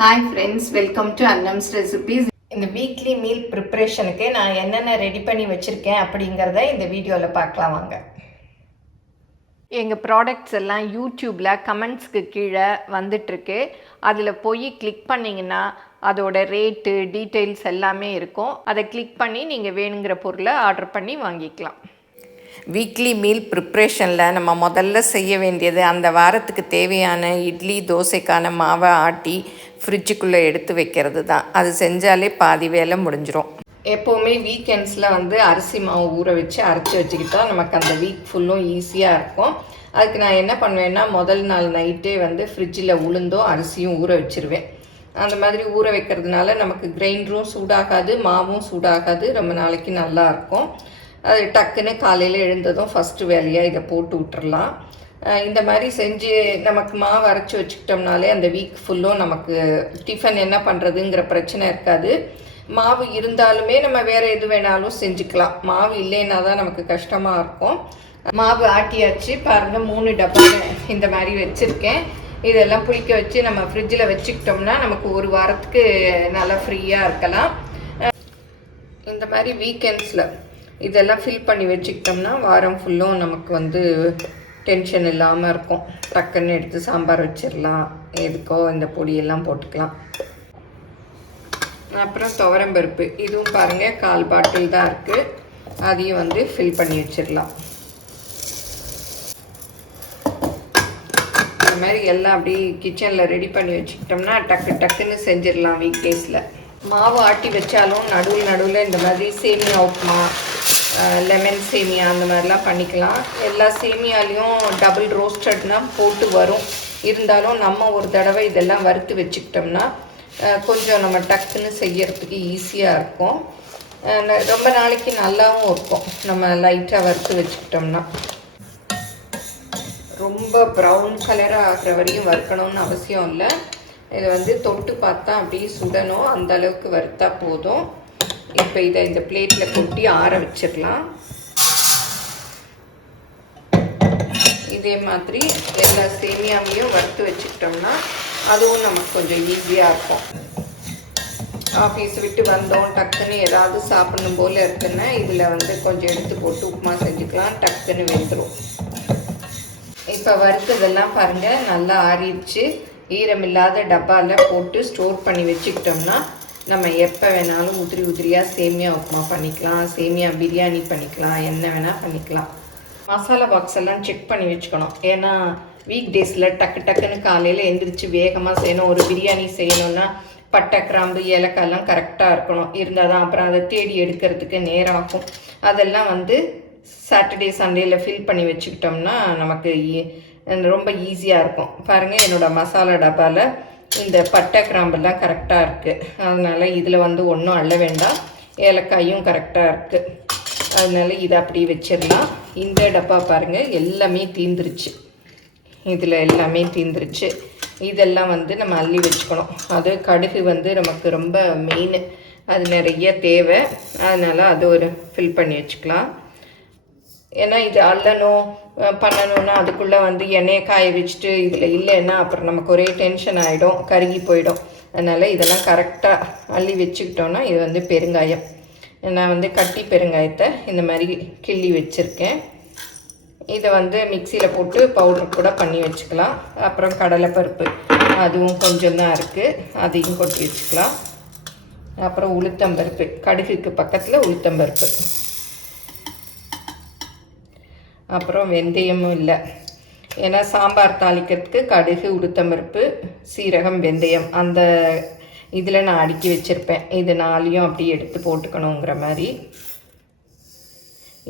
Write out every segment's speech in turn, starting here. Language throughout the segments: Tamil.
Hi friends, welcome to Annam's recipes. இந்த வீக்லி மீல் ப்ரிப்ரேஷனுக்கு நான் என்னென்ன ரெடி பண்ணி வச்சுருக்கேன் அப்படிங்கிறத இந்த வீடியோவில் பார்க்கலாம் வாங்க. எங்கள் ப்ராடக்ட்ஸ் எல்லாம் யூடியூப்பில் கமெண்ட்ஸ்க்கு கீழே வந்துட்டுருக்கு. அதில் போய் கிளிக் பண்ணிங்கன்னா அதோட ரேட்டு டீட்டெயில்ஸ் எல்லாமே இருக்கும். அதை கிளிக் பண்ணி நீங்கள் வேணுங்கிற பொருளை ஆர்டர் பண்ணி வாங்கிக்கலாம். வீக்லி மீல் ப்ரிப்ரேஷனில் நம்ம முதல்ல செய்ய வேண்டியது அந்த வாரத்துக்கு தேவையான இட்லி தோசைக்கான மாவை ஆட்டி ஃப்ரிட்ஜுக்குள்ளே எடுத்து வைக்கிறது தான். அது செஞ்சாலே பாதி வேலை முடிஞ்சிடும். எப்போவுமே வீக்கெண்ட்ஸில் அரிசி மாவு ஊற வச்சு அரைச்சி வச்சுக்கிட்டா நமக்கு அந்த வீக் ஃபுல்லும் ஈஸியாக இருக்கும். அதுக்கு நான் என்ன பண்ணுவேன்னா, முதல் நாள் நைட்டே ஃப்ரிட்ஜில் உளுந்தும் அரிசியும் ஊற வச்சுருவேன். அந்த மாதிரி ஊற வைக்கிறதுனால நமக்கு கிரைண்டரும் சூடாகாது, மாவும் சூடாகாது, ரொம்ப நாளைக்கு நல்லாயிருக்கும். அது டக்குன்னு காலையில் எழுந்ததும் ஃபஸ்ட்டு வேலையாக இதை போட்டு விட்டுறலாம். இந்த மாதிரி செஞ்சு நமக்கு மாவு அரைச்சி வச்சுக்கிட்டோம்னாலே அந்த வீக் ஃபுல்லும் நமக்கு டிஃபன் என்ன பண்ணுறதுங்கிற பிரச்சனை இருக்காது. மாவு இருந்தாலுமே நம்ம வேறு எது வேணாலும் செஞ்சுக்கலாம். மாவு இல்லைன்னா தான் நமக்கு கஷ்டமாக இருக்கும். மாவு ஆட்டியாச்சு பாருங்கள், 3 டப்பா இந்த மாதிரி வச்சுருக்கேன். இதெல்லாம் புளிக்க வச்சு நம்ம ஃப்ரிட்ஜில் வச்சுக்கிட்டோம்னா நமக்கு ஒரு வாரத்துக்கு நல்லா ஃப்ரீயாக இருக்கலாம். இந்த மாதிரி வீக்கெண்ட்ஸில் இதெல்லாம் ஃபில் பண்ணி வச்சுக்கிட்டோம்னா வாரம் ஃபுல்லும் நமக்கு டென்ஷன் இல்லாமல் இருக்கும். டக்குன்னு எடுத்து சாம்பார் வச்சிடலாம், எதுக்கோ இந்த பொடியெல்லாம் போட்டுக்கலாம். அப்புறம் துவரம்பருப்பு, இதுவும் பாருங்கள் 1/4 பாட்டில் தான் இருக்குது. அதையும் ஃபில் பண்ணி வச்சிடலாம். இந்த மாதிரி எல்லாம் அப்படி கிச்சனில் ரெடி பண்ணி வச்சுக்கிட்டோம்னா டக்குன்னு செஞ்சிடலாம் வீக் டேஸில். மாவு ஆட்டி வச்சாலும் நடுவில் இந்த மாதிரி சேமியா உப்புமா, லெமன் சேமியா அந்த மாதிரிலாம் பண்ணிக்கலாம். எல்லா சேமியாலையும் டபுள் ரோஸ்டட்னால் போட்டு வரும். இருந்தாலும் நம்ம ஒரு தடவை இதெல்லாம் வறுத்து வச்சுக்கிட்டோம்னா கொஞ்சம் நம்ம டக்குன்னு செய்யறதுக்கு ஈஸியாக இருக்கும். ரொம்ப நாளைக்கு நல்லாவும் இருக்கும் நம்ம லைட்டாக வறுத்து வச்சுக்கிட்டோம்னா. ரொம்ப ப்ரௌன் கலராக ஆகிற வரையும் வறுக்கணும்னு அவசியம் இல்லை. இதை தொட்டு பார்த்தா அப்படியே சுடணும், அந்த அளவுக்கு வறுத்தா போதும். இப்போ இதை இந்த பிளேட்டில் கொட்டி ஆற வச்சிடலாம். இதே மாதிரி எல்லா சேமியாவையும் வறுத்து வச்சுக்கிட்டோம்னா அதுவும் நமக்கு கொஞ்சம் ஈஸியாக இருக்கும். ஆஃபீஸ் விட்டு வந்தோம், டக்குன்னு ஏதாவது சாப்பிடணும் போல் இருக்குன்னா இதில் கொஞ்சம் எடுத்து போட்டு உப்புமா செஞ்சுக்கலாம், டக்குன்னு வெந்துடும். இப்போ வறுத்ததெல்லாம் பாருங்கள் நல்லா ஆறிடுச்சு. ஈரமில்லாத டப்பாவில் போட்டு ஸ்டோர் பண்ணி வச்சுக்கிட்டோம்னா நம்ம எப்போ வேணாலும் உதிரியாக சேமியா உப்புமா பண்ணிக்கலாம், சேமியா பிரியாணி பண்ணிக்கலாம், என்ன வேணால் பண்ணிக்கலாம். மசாலா பாக்ஸ் எல்லாம் செக் பண்ணி வச்சுக்கணும். ஏன்னா வீக் டேஸில் டக்குன்னு காலையில் எந்திரிச்சு வேகமாக செய்யணும். ஒரு பிரியாணி செய்யணுன்னா பட்டை கிராம்பு ஏலக்காயெல்லாம் கரெக்டாக இருக்கணும். இருந்தால் தான் அப்புறம் அதை தேடி எடுக்கிறதுக்கு நேரம் ஆகும். அதெல்லாம் சாட்டர்டே சண்டேயில் ஃபில் பண்ணி வச்சுக்கிட்டோம்னா நமக்கு ரொம்ப ஈஸியாக இருக்கும். பாருங்கள், என்னோடய மசாலா டப்பாவில் இந்த பட்டை கிராம்பெல்லாம் கரெக்டாக இருக்குது. அதனால் இதில் ஒன்றும் அள்ள வேண்டாம், ஏலக்காயும் கரெக்டாக இருக்குது. அதனால் இதை அப்படி வச்சிடலாம். இந்த டப்பா பாருங்கள் எல்லாமே தீந்துருச்சு. இதில் எல்லாமே தீந்துருச்சு. இதெல்லாம் நம்ம அள்ளி வச்சுக்கணும். அது கடுகு நமக்கு ரொம்ப மெயின், அது நிறைய தேவை. அதனால் அது ஒரு ஃபில் பண்ணி வச்சுக்கலாம். ஏன்னா இது அள்ளணும் பண்ணணும்னா அதுக்குள்ளே எண்ணெயை காய வச்சுட்டு இதில் இல்லைன்னா அப்புறம் நமக்கு ஒரே டென்ஷன் ஆகிடும், கருகி போயிடும். அதனால் இதெல்லாம் கரெக்டாக அள்ளி வச்சுக்கிட்டோன்னா இது பெருங்காயம். நான் கட்டி பெருங்காயத்தை இந்த மாதிரி கிள்ளி வச்சுருக்கேன். இதை மிக்சியில் போட்டு பவுடர் கூட பண்ணி வச்சுக்கலாம். அப்புறம் கடலைப்பருப்பு, அதுவும் கொஞ்சம் தான் இருக்குது, அதையும் கொட்டி வச்சுக்கலாம். அப்புறம் உளுத்தம்பருப்பு, கடுகுக்கு பக்கத்தில் உளுத்தம்பருப்பு. அப்புறம் வெந்தயமும் இல்லை, ஏன்னா சாம்பார் தாளிக்கிறதுக்கு கடுகு உளுத்தம்பருப்பு சீரகம் வெந்தயம் அந்த இதில் நான் அடுக்கி வச்சுருப்பேன். இது 4ஐயும் அப்படியே எடுத்து போட்டுக்கணுங்கிற மாதிரி.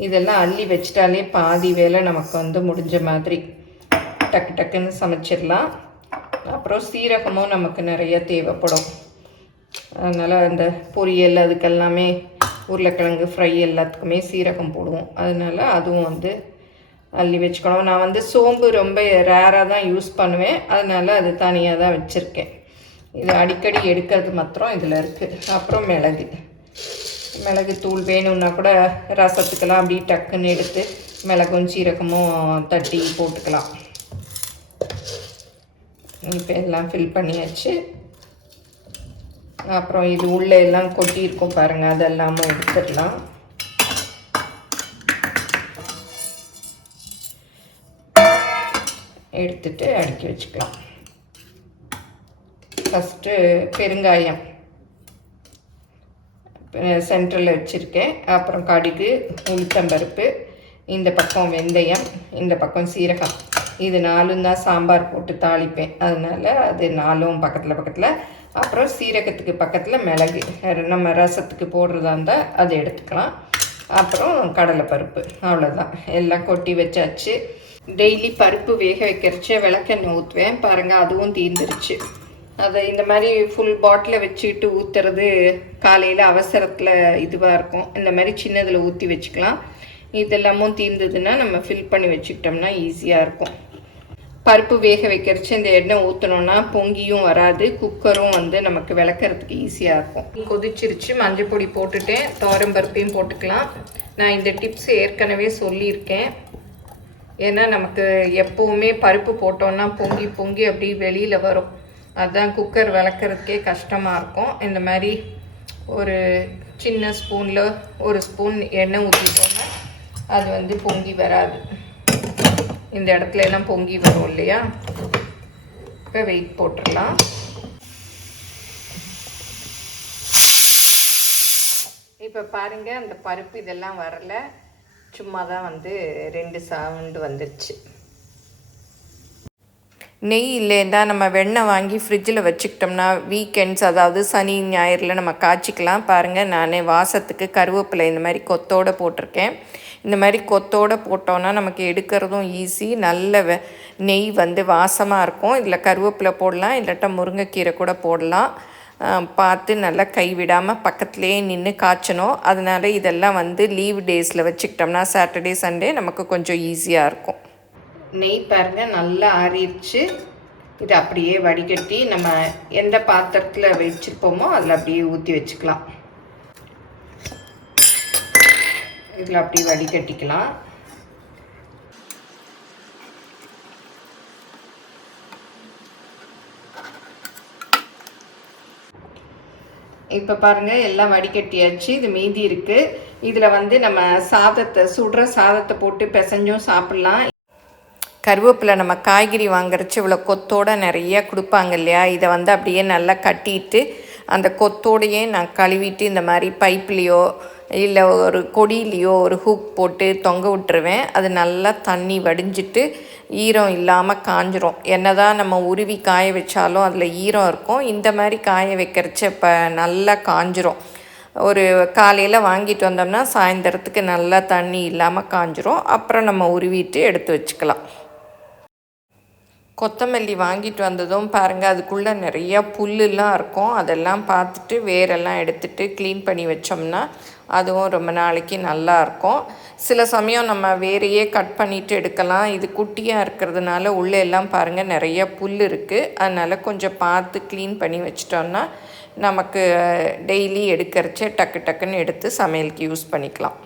இதெல்லாம் அள்ளி வச்சிட்டாலே பாதி வேலை நமக்கு முடிஞ்ச மாதிரி. டக்குன்னு சமைச்சிடலாம். அப்புறம் சீரகமும் நமக்கு நிறைய தேவைப்படும். அதனால் அந்த பொரியல் அதுக்கெல்லாமே உருளைக்கிழங்கு ஃப்ரை எல்லாத்துக்குமே சீரகம் போடுவோம். அதனால் அதுவும் அள்ளி வச்சுக்கணும். நான் சோம்பு ரொம்ப ரேராக தான் யூஸ் பண்ணுவேன், அதனால் அது தனியாக தான் வச்சுருக்கேன். இது அடிக்கடி எடுக்கிறது மாத்திரம் இதில் இருக்குது. அப்புறம் மிளகு தூள் வேணும்னா கூட ரசத்துக்கெல்லாம் அப்படி டக்குன்னு எடுத்து மிளகும் சீரகமும் தட்டி போட்டுக்கலாம். இப்போ எல்லாம் ஃபில் பண்ணியாச்சு. அப்புறம் இது உள்ளே எல்லாம் கொட்டியிருக்கும் பாருங்கள், அதெல்லாமும் எடுத்துடலாம். எடுத்துட்டு அடுக்கி வச்சுக்கலாம். ஃபஸ்ட்டு பெருங்காயம் சென்டரில் வச்சுருக்கேன். அப்புறம் கடுகு, உளுத்தம்பருப்பு, இந்த பக்கம் வெந்தயம், இந்த பக்கம் சீரகம். இது 4 தான் சாம்பார் போட்டு தாளிப்பேன், அதனால் அது 4 பக்கத்தில். அப்புறம் சீரகத்துக்கு பக்கத்தில் மிளகு, நம்ம ரசத்துக்கு போடுறதா இருந்தால் அதை எடுத்துக்கலாம். அப்புறம் கடலைப்பருப்பு, அவ்வளோதான். எல்லாம் கொட்டி வச்சாச்சு. டெய்லி பருப்பு வேக வைக்கிறச்சே விளக்கெண்ணெய் ஊற்றுவேன் பாருங்கள், அதுவும் தீர்ந்துருச்சு. அதை இந்த மாதிரி ஃபுல் பாட்டில் வச்சுக்கிட்டு ஊற்றுறது காலையில் அவசரத்தில் இதுவாக இருக்கும். இந்த மாதிரி சின்னதில் ஊற்றி வச்சுக்கலாம். இதெல்லாமும் தீர்ந்ததுன்னா நம்ம ஃபில் பண்ணி வச்சுக்கிட்டோம்னா ஈஸியாக இருக்கும். பருப்பு வேக வைக்கிறச்சு இந்த எண்ணெய் ஊற்றினோன்னா பொங்கியும் வராது, குக்கரும் வந்து நமக்கு விளக்கிறதுக்கு ஈஸியாக இருக்கும். கொதிச்சிருச்சு, மஞ்சள் பொடி போட்டுட்டேன், துவரம்பருப்பையும் போட்டுக்கலாம். நான் இந்த டிப்ஸ் ஏற்கனவே சொல்லியிருக்கேன். ஏன்னா நமக்கு எப்போவுமே பருப்பு போட்டோன்னா பொங்கி பொங்கி அப்படி வெளியில் வரும். அதுதான் குக்கர் விளக்கிறதுக்கே கஷ்டமாக இருக்கும். இந்த மாதிரி ஒரு சின்ன ஸ்பூனில் ஒரு ஸ்பூன் எண்ணெய் ஊற்றிட்டோன்னா அது வந்து பொங்கி வராது. இந்த இடத்துல எல்லாம் பொங்கி வரும் இல்லையா. இப்போ வெயிட் போட்டுடலாம். இப்போ பாருங்கள், அந்த பருப்பு இதெல்லாம் வரல, சும்மா தான் வந்து 2 சவுண்டு வந்துருச்சு. நெய் இல்லைன்னா நம்ம வெண்ணெய் வாங்கி ஃப்ரிட்ஜில் வச்சுக்கிட்டோம்னா வீக்கெண்ட்ஸ், அதாவது சனி ஞாயிறில் நம்ம காய்ச்சிக்கலாம். பாருங்கள், நான் வாசத்துக்கு கருவேப்பிலை இந்த மாதிரி கொத்தோடு போட்டிருக்கேன். இந்த மாதிரி கொத்தோடு போட்டோன்னா நமக்கு எடுக்கிறதும் ஈஸி. நல்ல நெய் வந்து வாசமாக இருக்கும். இதில் கருவேப்பிலை போடலாம், இல்லாட்டா முருங்கைக்கீரை கூட போடலாம். பார்த்து நல்லா கைவிடாமல் பக்கத்துலேயே நின்று காய்ச்சணும். அதனால் இதெல்லாம் வந்து லீவ் டேஸில் வச்சுக்கிட்டோம்னா சாட்டர்டே சண்டே நமக்கு கொஞ்சம் ஈஸியாக இருக்கும். நெய் பாருங்கள் நல்லா ஆறிடுச்சு. இது அப்படியே வடிகட்டி நம்ம எந்த பாத்திரத்தில் வச்சுருப்போமோ அதில் அப்படியே ஊற்றி வச்சுக்கலாம். இதில் அப்படியே வடிகட்டிக்கலாம். இப்போ பாருங்கள் எல்லாம் வடிகட்டியாச்சு. இது மீதி இருக்குது. இதில் வந்து நம்ம சாதத்தை, சுடுற சாதத்தை போட்டு பிசைஞ்சும் சாப்பிட்லாம். கருவேப்பிலை நம்ம காய்கறி வாங்குறச்சு இவ்வளோ கொத்தோடு நிறைய கொடுப்பாங்க இல்லையா. இதை வந்து அப்படியே நல்லா கட்டிட்டு அந்த கொத்தோடையே நான் கழுவிட்டு இந்த மாதிரி பைப்லேயோ இல்லை ஒரு கொடியிலையோ ஒரு ஹூக் போட்டு தொங்க விட்டுருவேன். அது நல்லா தண்ணி வடிஞ்சிட்டு ஈரம் இல்லாமல் காஞ்சிரும். என்ன தான் நம்ம உருவி காய வச்சாலும் அதில் ஈரம் இருக்கும். இந்த மாதிரி காய வைக்கிறச்ச இப்போ நல்லா காஞ்சிரும். ஒரு காலையில் வாங்கிட்டு வந்தோம்னா சாயந்தரத்துக்கு நல்லா தண்ணி இல்லாமல் காஞ்சிரும். அப்புறம் நம்ம உருவிட்டு எடுத்து வச்சுக்கலாம். கொத்தமல்லி வாங்கிட்டு வந்ததும் பாருங்கள், அதுக்குள்ளே நிறையா புல்லுலாம் இருக்கும். அதெல்லாம் பார்த்துட்டு வேரெல்லாம் எடுத்துகிட்டு க்ளீன் பண்ணி வச்சோம்னா அதுவும் ரொம்ப நாளைக்கு நல்லாயிருக்கும். சில சமயம் நம்ம வேறையே கட் பண்ணிவிட்டு எடுக்கலாம். இது குட்டியாக இருக்கிறதுனால உள்ளே எல்லாம் பாருங்கள் நிறைய புல் இருக்குது. அதனால் கொஞ்சம் பார்த்து க்ளீன் பண்ணி வச்சிட்டோம்னா நமக்கு டெய்லி எடுக்கிறச்சே டக்கு டக்குன்னு எடுத்து சமையலுக்கு யூஸ் பண்ணிக்கலாம்.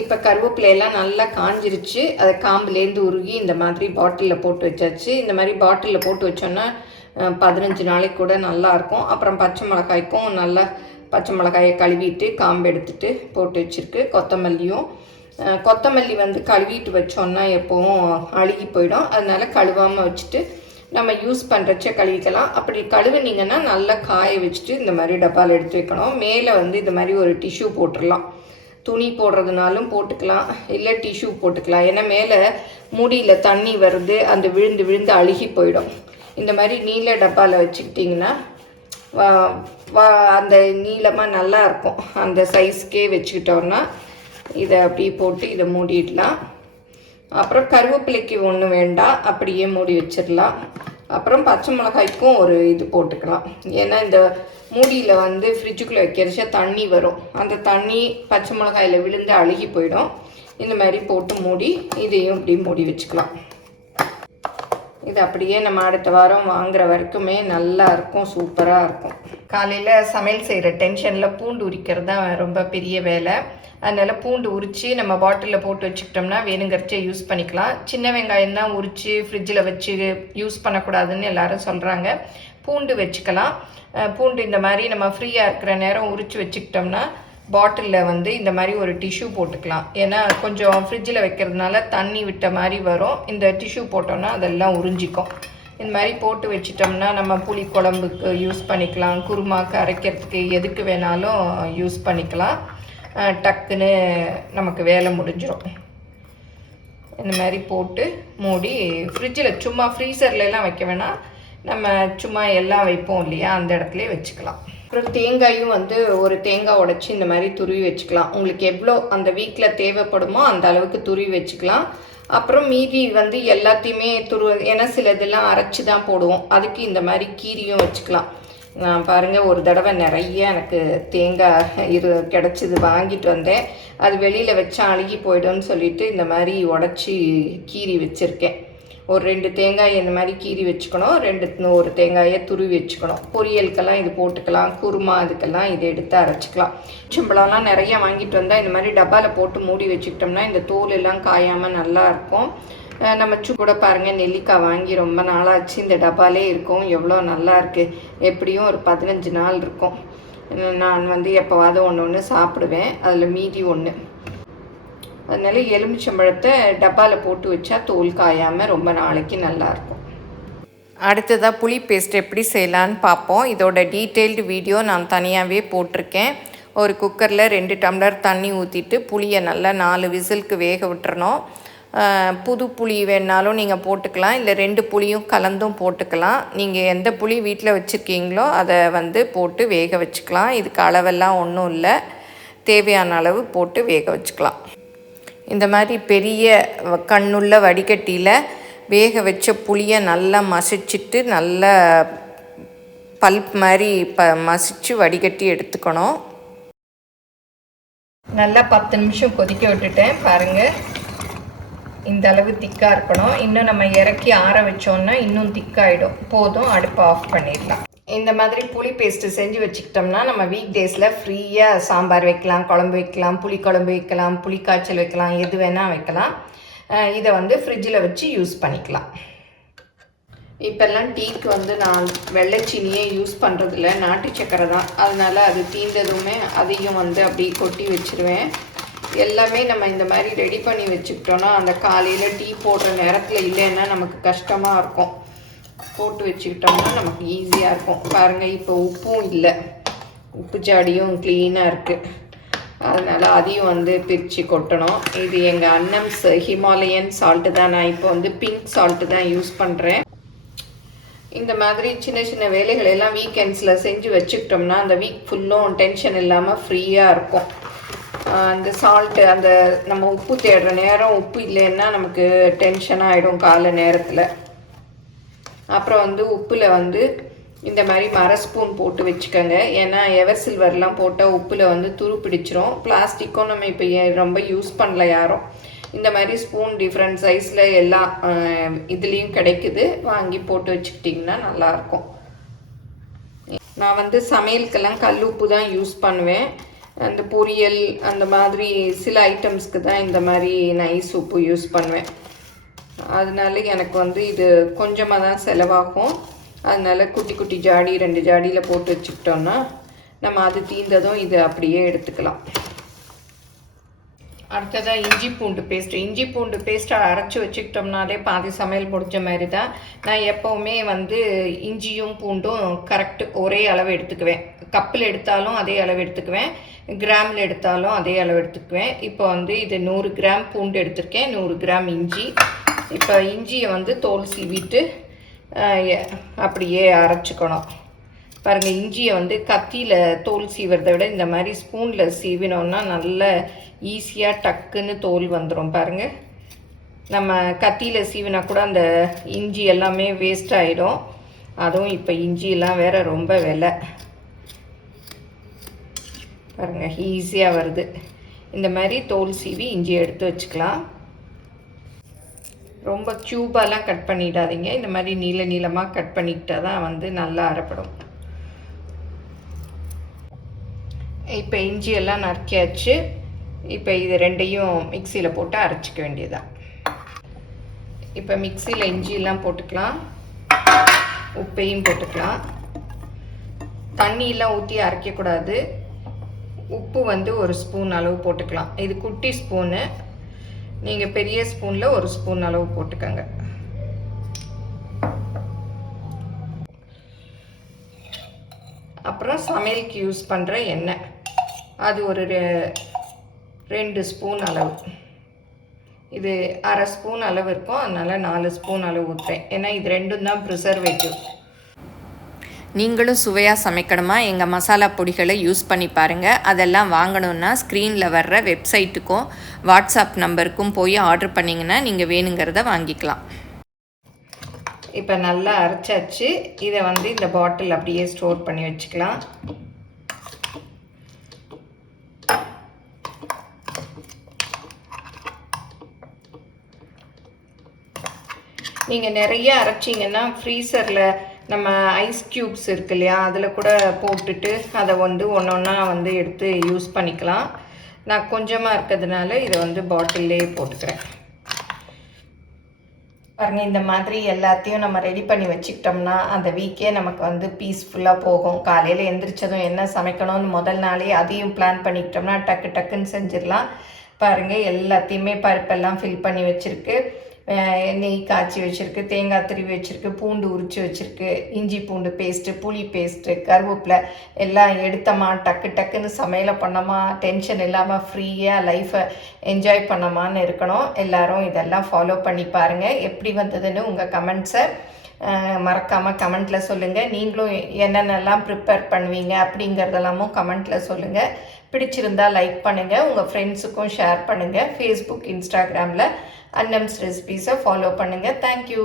இப்போ கருவேப்பிலையெல்லாம் நல்லா காஞ்சிருச்சு. அதை காம்புலேருந்து உருகி இந்த மாதிரி பாட்டிலில் போட்டு வச்சாச்சு. இந்த மாதிரி பாட்டிலில் போட்டு வச்சோன்னா 15 நாளைக்கு கூட நல்லாயிருக்கும். அப்புறம் பச்சை மிளகாய்க்கும் நல்லா பச்சை மிளகாயை கழுவிட்டு காம்பு எடுத்துகிட்டு போட்டு வச்சுருக்கு. கொத்தமல்லி வந்து கழுவிட்டு வச்சோன்னா எப்போவும் அழுகி போயிடும். அதனால் கழுவாமல் வச்சுட்டு நம்ம யூஸ் பண்ணுறச்ச கழுவிக்கலாம். அப்படி கழுவுனீங்கன்னா நல்லா காய வச்சுட்டு இந்த மாதிரி டப்பாவில் எடுத்து வைக்கணும். மேலே வந்து இந்த மாதிரி ஒரு டிஷ்யூ போட்டுடலாம். துணி போடுறதுனாலும் போட்டுக்கலாம், இல்லை டிஷ்யூ போட்டுக்கலாம். ஏன்னா மேலே மூடியில் தண்ணி வருது, அந்த விழுந்து விழுந்து அழுகி போயிடும். இந்த மாதிரி நீல டப்பாவில் வச்சுக்கிட்டிங்கன்னா அந்த நீளமாக நல்லாயிருக்கும். அந்த சைஸ்க்கே வச்சுக்கிட்டோன்னா இதை அப்படியே போட்டு இதை மூடிடலாம். அப்புறம் கருவேப்பிலைக்கு ஒன்றும் வேண்டாம், அப்படியே மூடி வச்சிடலாம். அப்புறம் பச்சை மிளகாய்க்கும் ஒரு இது போட்டுக்கலாம். ஏன்னா இந்த மூடியில் வந்து ஃப்ரிட்ஜுக்குள்ளே வைக்கிறச்ச தண்ணி வரும். அந்த தண்ணி பச்சை மிளகாயில் விழுந்து அழுகி போயிடும். இந்த மாதிரி போட்டு மூடி இதையும் இப்படி மூடி வச்சுக்கலாம். இது அப்படியே நம்ம அடுத்த வாரம் வாங்குகிற வரைக்குமே நல்லா இருக்கும், சூப்பராக இருக்கும். காலையில் சமையல் செய்கிற டென்ஷனில் பூண்டு உரிக்கிறது தான் ரொம்ப பெரிய வேலை. அதனால் பூண்டு உரித்து நம்ம பாட்டிலில் போட்டு வச்சுக்கிட்டோம்னா வேணுங்கிறச்சே யூஸ் பண்ணிக்கலாம். சின்ன வெங்காயம் தான் உரித்து ஃப்ரிட்ஜில் வச்சு யூஸ் பண்ணக்கூடாதுன்னு எல்லாரும் சொல்கிறாங்க. பூண்டு வச்சுக்கலாம். பூண்டு இந்த மாதிரி நம்ம ஃப்ரீயாக இருக்கிற நேரம் உரித்து வச்சுக்கிட்டோம்னா பாட்டிலில் வந்து இந்த மாதிரி ஒரு டிஷ்யூ போட்டுக்கலாம். ஏன்னா கொஞ்சம் ஃப்ரிட்ஜில் வைக்கிறதுனால தண்ணி விட்ட மாதிரி வரும். இந்த டிஷ்யூ போட்டோம்னா அதெல்லாம் உறிஞ்சிக்கும். இந்த மாதிரி போட்டு வச்சிட்டோம்னா நம்ம புளி குழம்புக்கு யூஸ் பண்ணிக்கலாம், குருமாக்கு அரைக்கிறதுக்கு எதுக்கு வேணாலும் யூஸ் பண்ணிக்கலாம். டக்குன்னு நமக்கு வேலை முடிஞ்சிடும். இந்த மாதிரி போட்டு மூடி ஃப்ரிட்ஜில் சும்மா ஃப்ரீசர்லாம் வைக்க வேணாம், நம்ம சும்மா எல்லாம் வைப்போம் இல்லையா, அந்த இடத்துல வச்சுக்கலாம். அப்புறம் தேங்காயும் வந்து ஒரு தேங்காய் உடச்சி இந்த மாதிரி துருவி வச்சுக்கலாம். உங்களுக்கு எவ்வளோ அந்த வீக்கில் தேவைப்படுமோ அந்த அளவுக்கு துருவி வச்சுக்கலாம். அப்புறம் மீதி வந்து எல்லாத்தையுமே ஏன்னா சில இதெல்லாம் அரைச்சி தான் போடுவோம், அதுக்கு இந்த மாதிரி கீரியும் வச்சுக்கலாம். நான் பாருங்கள் ஒரு தடவை நிறைய எனக்கு தேங்காய் கிடச்சிது, வாங்கிட்டு வந்தேன். அது வெளியில் வச்சா அழுகி போய்டும்னு சொல்லிட்டு இந்த மாதிரி உடச்சி கீரி வச்சுருக்கேன். ஒரு 2 தேங்காய் இந்த மாதிரி கீரி வச்சுக்கணும், ஒரு தேங்காயை துருவி வச்சுக்கணும். பொரியலுக்கெல்லாம் இது போட்டுக்கலாம், குருமா இதுக்கெல்லாம் இதை எடுத்து அரைச்சிக்கலாம். சிம்பளம்லாம் நிறைய வாங்கிட்டு வந்தால் இந்த மாதிரி டப்பாவில் போட்டு மூடி வச்சுக்கிட்டோம்னா இந்த தோல் எல்லாம் காயாமல் நல்லாயிருக்கும். நம்ம கூட பாருங்கள், நெல்லிக்காய் வாங்கி ரொம்ப நாளாச்சு, இந்த டப்பாலே இருக்கும். எவ்வளோ நல்லா இருக்குது, எப்படியும் ஒரு 15 நாள் இருக்கும். நான் வந்து எப்போவாவது ஒன்று சாப்பிடுவேன், அதில் மீதி ஒன்று. அதனால எலுமிச்சம்பழத்தை டப்பாவில் போட்டு வச்சா தோல் காயாமல் ரொம்ப நாளைக்கு நல்லாயிருக்கும். அடுத்ததாக புளி பேஸ்ட் எப்படி செய்யலான்னு பார்ப்போம். இதோட டீட்டெயில்டு வீடியோ நான் தனியாகவே போட்டிருக்கேன். ஒரு குக்கரில் 2 டம்ளர் தண்ணி ஊற்றிட்டு புளியை நல்லா 4 விசிலுக்கு வேக விட்டுறணும். புது புளி வேணாலும் நீங்கள் போட்டுக்கலாம், இல்லை 2 புளியும் கலந்தும் போட்டுக்கலாம். நீங்கள் எந்த புளி வீட்டில் வச்சுருக்கீங்களோ அதை வந்து போட்டு வேக வச்சுக்கலாம். இதுக்கு அளவெல்லாம் ஒன்றும் இல்லை, தேவையான அளவு போட்டு வேக வச்சுக்கலாம். இந்த மாதிரி பெரிய கண்ணுள்ள வடிகட்டியில் வேக வச்ச புளியை நல்லா மசிச்சுட்டு நல்லா பல்ப் மாதிரி மசிச்சு வடிகட்டி எடுத்துக்கணும். நல்லா 10 நிமிஷம் கொதிக்க விட்டுட்டேன். பாருங்கள், இந்த அளவு திக்காக இருக்கணும். இன்னும் நம்ம இறக்கி ஆற வச்சோன்னா இன்னும் திக்காகிடும். போதும், அடுப்பை ஆஃப் பண்ணிடலாம். இந்த மாதிரி புளி பேஸ்ட்டு செஞ்சு வச்சுக்கிட்டோம்னா நம்ம வீக் டேஸில் ஃப்ரீயாக சாம்பார் வைக்கலாம், குழம்பு வைக்கலாம், புளி குழம்பு வைக்கலாம், புளி காய்ச்சல் வைக்கலாம், எது வேணால் வைக்கலாம். இதை வந்து ஃப்ரிட்ஜில் வச்சு யூஸ் பண்ணிக்கலாம். இப்போல்லாம் டீக்கு வந்து நான் வெள்ளைச்சீனியே யூஸ் பண்ணுறதில்ல, நாட்டு சக்கரை தான். அதனால் அது தீர்ந்ததுமே அதையும் வந்து அப்படி கொட்டி வச்சுருவேன். எல்லாமே நம்ம இந்த மாதிரி ரெடி பண்ணி வச்சுக்கிட்டோன்னா அந்த காலையில் டீ போடுற நேரத்தில் இல்லைன்னா நமக்கு கஷ்டமாக இருக்கும். போட்டு வச்சுக்கிட்டோம்னா நமக்கு ஈஸியாக இருக்கும். பாருங்கள், இப்போ உப்பும் இல்லை, உப்பு ஜாடியும் க்ளீனாக இருக்குது. அதனால் அதையும் வந்து பிரித்து கொட்டணும். இது எங்கள் அன்னம்ஸ் ஹிமாலயன் சால்ட்டு தான். நான் இப்போ வந்து பிங்க் சால்ட்டு தான் யூஸ் பண்ணுறேன். இந்த மாதிரி சின்ன சின்ன வேலைகளெல்லாம் வீக்கெண்ட்ஸில் செஞ்சு வச்சுக்கிட்டோம்னா அந்த வீக் ஃபுல்லும் டென்ஷன் இல்லாமல் ஃப்ரீயாக இருக்கும். அந்த சால்ட்டு, அந்த நம்ம உப்பு தேடுற நேரம் உப்பு இல்லைன்னா நமக்கு டென்ஷன் ஆகிடும் காலை நேரத்தில். அப்புறம் வந்து உப்பில் வந்து இந்த மாதிரி மர ஸ்பூன் போட்டு வச்சுக்கோங்க. ஏன்னா எவர் சில்வர்லாம் போட்டால் உப்பில் வந்து துரு பிடிச்சிரும். பிளாஸ்டிக்கும் நம்ம இப்போ ரொம்ப யூஸ் பண்ணல யாரும். இந்த மாதிரி ஸ்பூன் டிஃப்ரெண்ட் சைஸில் எல்லாம் இதுலேயும் கிடைக்குது, வாங்கி போட்டு வச்சுக்கிட்டிங்கன்னா நல்லாயிருக்கும். நான் வந்து சமையலுக்கெல்லாம் கல் உப்பு தான் யூஸ் பண்ணுவேன். அந்த பொரியல் அந்த மாதிரி சில ஐட்டம்ஸ்க்கு தான் இந்த மாதிரி நைஸ் உப்பு யூஸ் பண்ணுவேன். அதனால எனக்கு வந்து இது கொஞ்சமாக தான் செலவாகும். அதனால குட்டி குட்டி ஜாடி 2 ஜாடியில் போட்டு வச்சுக்கிட்டோன்னா நம்ம அது தீர்ந்ததும் இது அப்படியே எடுத்துக்கலாம். அடுத்ததாக இஞ்சி பூண்டு பேஸ்ட்டு. இஞ்சி பூண்டு பேஸ்ட்டை அரைச்சி வச்சுக்கிட்டோம்னாலே பாதி சமையல் முடிஞ்ச மாதிரி தான். நான் எப்போவுமே வந்து இஞ்சியும் பூண்டும் கரெக்டு ஒரே அளவு எடுத்துக்குவேன். கப்பில் எடுத்தாலும் அதே அளவு எடுத்துக்குவேன், கிராமில் எடுத்தாலும் அதே அளவு எடுத்துக்குவேன். இப்போ வந்து இது 100 கிராம் பூண்டு எடுத்திருக்கேன், 100 கிராம் இஞ்சி. இப்போ இஞ்சியை வந்து தோல் சீவிட்டு அப்படியே அரைச்சிக்கணும். பாருங்கள், இஞ்சியை வந்து கத்தியில் தோல் சீவுறதை விட இந்த மாதிரி ஸ்பூனில் சீவினோன்னா நல்ல ஈஸியாக டக்குன்னு தோல் வந்துடும். பாருங்கள், நம்ம கத்தியில் சீவினா கூட அந்த இஞ்சி எல்லாமே வேஸ்ட் ஆகிடும். அதுவும் இப்போ இஞ்சியெல்லாம் வேறு ரொம்ப விலை. பாருங்கள், ஈஸியாக வருது. இந்த மாதிரி தோல் சீவி இஞ்சி எடுத்து வச்சுக்கலாம். ரொம்ப க்யூபாலாம் கட் பண்ணிடாதீங்க, இந்த மாதிரி நீள நீளமாக கட் பண்ணிக்கிட்டால் தான் வந்து நல்லா அரைப்படும். இப்போ இஞ்சி எல்லாம் நறுக்கியாச்சு. இப்போ இது ரெண்டையும் மிக்சியில் போட்டு அரைச்சிக்க வேண்டியதுதான். இப்போ மிக்சியில் இஞ்சியெல்லாம் போட்டுக்கலாம், உப்பையும் போட்டுக்கலாம். தண்ணியெல்லாம் ஊற்றி அரைக்கக்கூடாது. உப்பு வந்து 1 ஸ்பூன் அளவு போட்டுக்கலாம். இது குட்டி ஸ்பூனு, நீங்கள் பெரிய ஸ்பூனில் 1 ஸ்பூன் அளவு போட்டுக்கோங்க. அப்புறம் சமையலுக்கு யூஸ் பண்ணுற எண்ணெய், அது ஒரு 2 ஸ்பூன் அளவு. இது அரை ஸ்பூன் அளவு இருக்கும், அதனால் 4 ஸ்பூன் அளவு ஊற்றுறேன். ஏன்னா இது ரெண்டும் தான் ப்ரிசர்வேட்டிவ். நீங்களும் சுவையாக சமைக்கணுமா எங்கள் மசாலா பொடிகளை யூஸ் பண்ணி பாருங்கள். அதெல்லாம் வாங்கணுன்னா ஸ்க்ரீனில் வர்ற வெப்சைட்டுக்கும் வாட்ஸ்அப் நம்பருக்கும் போய் ஆர்டர் பண்ணிங்கன்னா நீங்கள் வேணுங்கிறத வாங்கிக்கலாம். இப்போ நல்லா அரைச்சாச்சு. இதை வந்து இந்த பாட்டில் அப்படியே ஸ்டோர் பண்ணி வச்சுக்கலாம். நீங்கள் நிறைய அரைச்சிங்கன்னா ஃப்ரீசரில் நம்ம ஐஸ் க்யூப்ஸ் இருக்கு இல்லையா, அதில் கூட போட்டுட்டு அதை வந்து ஒன்று ஒன்றா வந்து எடுத்து யூஸ் பண்ணிக்கலாம். நான் கொஞ்சமாக இருக்கிறதுனால இதை வந்து பாட்டில்லே போட்டுக்கிறேன். பாருங்கள், இந்த மாதிரி எல்லாத்தையும் நம்ம ரெடி பண்ணி வச்சுக்கிட்டோம்னா அந்த வீக்கே நமக்கு வந்து பீஸ்ஃபுல்லாக போகும். காலையில் எந்திரிச்சதும் என்ன சமைக்கணும்னு முதல் நாளே அதையும் பிளான் பண்ணிக்கிட்டோம்னா டக்கு டக்குன்னு செஞ்சிடலாம். பாருங்கள், எல்லாத்தையுமே பருப்பெல்லாம் ஃபில் பண்ணி வச்சுருக்கு, நெய் காய்ச்சி வச்சுருக்கு, தேங்காய் திருவி வச்சுருக்கு, பூண்டு உரித்து வச்சுருக்கு, இஞ்சி பூண்டு பேஸ்ட்டு, புளி பேஸ்ட்டு, கருவேப்பிலை எல்லாம் எடுத்தோமா டக்கு டக்குன்னு சமையலை பண்ணோமா, டென்ஷன் இல்லாமல் ஃப்ரீயாக லைஃப்பை என்ஜாய் பண்ணோமான்னு இருக்கணும். எல்லோரும் இதெல்லாம் ஃபாலோ பண்ணி பாருங்கள். எப்படி வந்ததுன்னு உங்கள் கமெண்ட்ஸை மறக்காமல் கமெண்ட்டில் சொல்லுங்கள். நீங்களும் என்னென்னலாம் ப்ரிப்பேர் பண்ணுவீங்க அப்படிங்கிறதெல்லாமும் கமெண்ட்டில் சொல்லுங்கள். பிடிச்சிருந்தால் லைக் பண்ணுங்கள், உங்கள் ஃப்ரெண்ட்ஸுக்கும் ஷேர் பண்ணுங்கள். ஃபேஸ்புக், இன்ஸ்டாகிராமில் அன்னம்ஸ் ரெசிபீஸை ஃபாலோ பண்ணுங்கள். தேங்க்யூ.